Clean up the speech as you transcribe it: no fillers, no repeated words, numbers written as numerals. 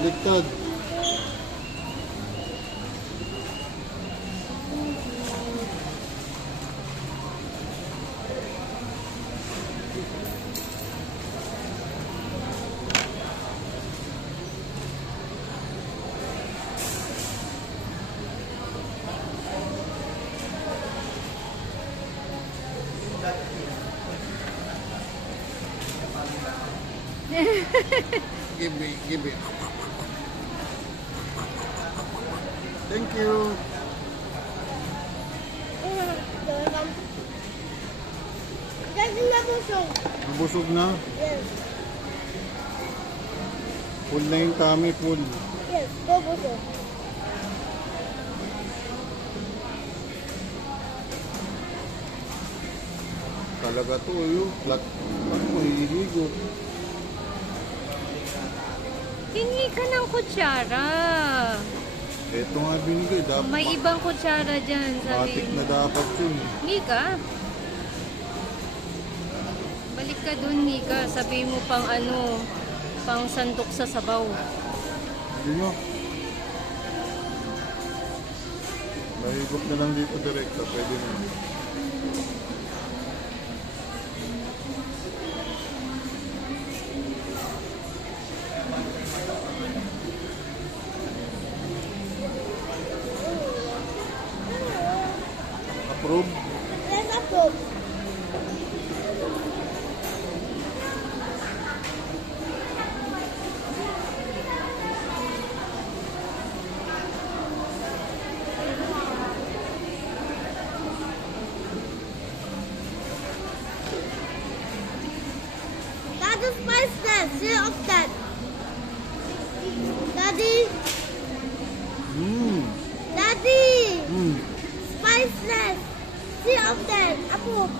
Baliktad. Give me, give me. Thank you. Kasi nabusog. Nabusog na. Yes. Full na yung tummy, full. Yes, nabusog. Talaga to, yung flat. Ano mo, hihiligo. Hingi ka ng kutsara. Ito nga binigay. Dapat May ibang kutsara dyan. matik Sabi. na dapat yun. Hingi ka. Balik ka dun, hingi ka. Sabi mo pang ano, pang sandok sa sabaw. Hindi mo. Mahigop na lang dito direkta. Pwede na. Approve. Yes, approve. That is spiceless. See of that. Daddy. Daddy. Spiceless. See of that. Approve.